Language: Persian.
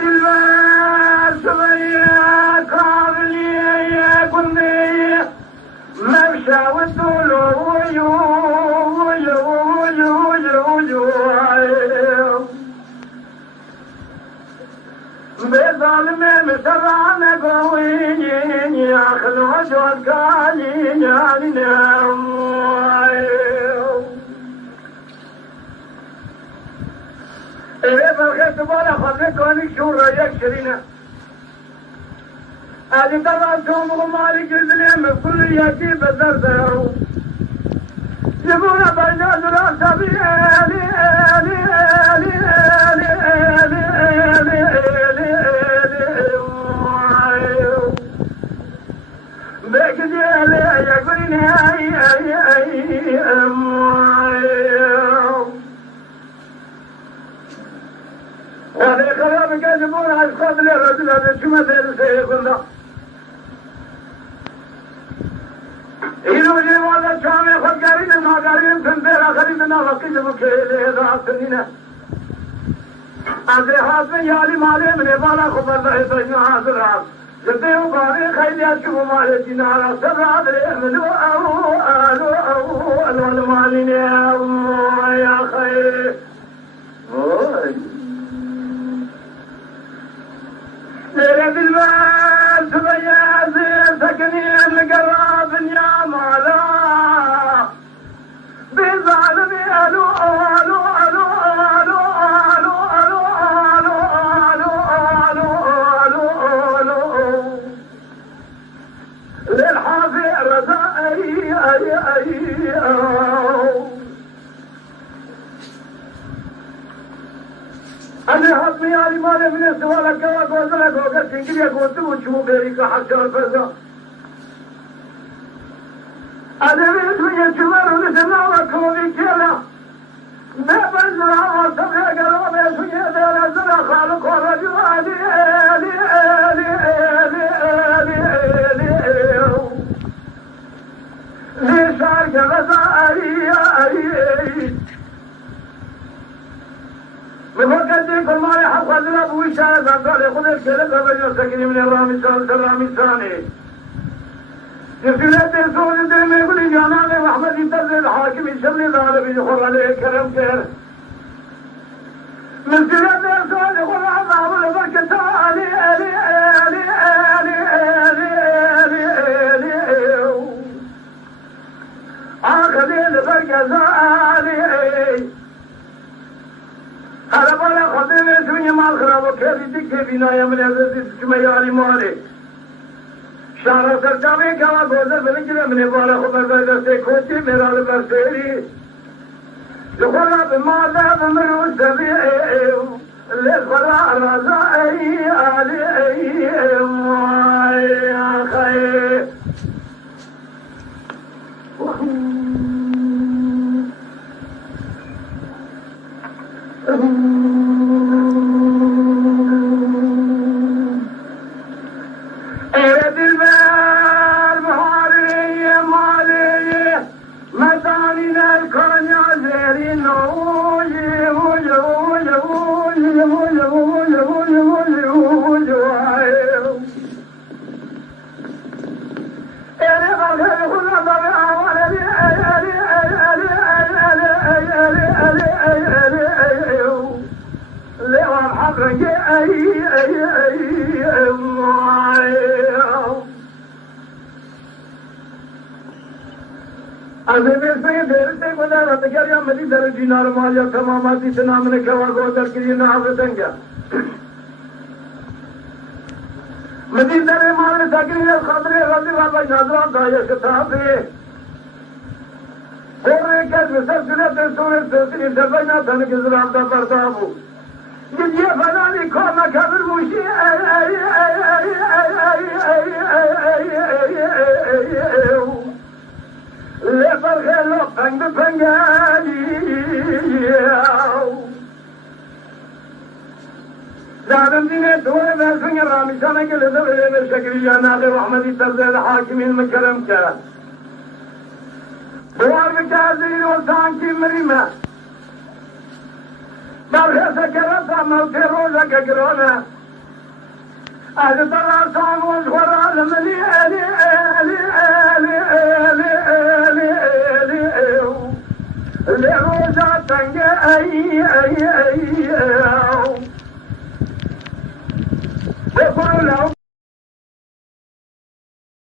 الباس بيا كاظلي كني ممشى والدلو بظلمي مسرعنا قويين ياخذ وجود قايين إذا بلغت بالا خلق ونك شورا يكشرين هذه ترى مالك الزليم كل يجيب الزرزر يبون بين دراسة بيالي هذا خراب كذبون على قبل الرجل هذا شو مثل سيقول له إذا جيبوا هذا الشام يخد قارين ما قارين تنبير آخرين وقيد بكيلي هذا سنين هذا حاصل يالي مالي من إبالا خبر الله يتجنى حاصل راب جديو باري خيلي أشكو مالي جنارا سبع بريم ألو المالين يا خير تیرے دل میں سبیا سے سکنی القراب يا مولا بظالم الو الو الو الو الو الو الو الو الو للحافي رزائي أنا حطني على مالي من السوالة كوا قوزلا قوزلا تنقليا قوزلا وشمو بيريكا حشار فزا أنا بيت من يشمر ونسمع وكوبي كيلا ما بنزرع وصفحة قلوب يسوي دالا زرع خالق ورجو ليش عارك غزائي من وقت كل ما يحق هذا أبو إشارة قال يقول الكلام هذا سكني من الرامي ثاني يسير الدرسون ده ما يقول جانا له محمد ينتظر الحاكم يشمل ذا بيدخل عليه كلام كير من سير الدرسون يقول عذاب البركة علي آخذ البركة علي هذا بالا خدمة سوية مال خراب وكيف يدك بناية من هذا سميالي مالي شارع سرجامي كما بوزر بلنجل من بالا خبر بيدا سيكوتي میرا لبرسيري يخلا بماذا بمروز سبيعي للفراء رزائي علي يا خير أرد المال مهاري مالي مدانينا الكرنيا زيرين أزمير سيد ديرتي قد رتجر يا مدي درجي نارمال يا تماماتي سنامن كوا قدر كي نعبدنجا مدي در مال سكري الخضر رضي الله نظرا دايا كتابي قرن كذ سلسلة سورة سلسلة سبعنا ثاني كزرام دا پرتابو جديه فلاني كوما كبر موشي لفرخ لو پنگ پنگاني زادم دينه دوه برسنگ رامی سانه که لذب ایمه شکری جاناق محمدی ترزید حاکمین مکرم کرد بوار بکازین و سانکی مریمه برخ سکرتا موتی روزه که گرونه أهل طلاسان وزوران ملي ألي ألي ألي ألي ألي ألي لروزا تنجا أي أي أي يقول لو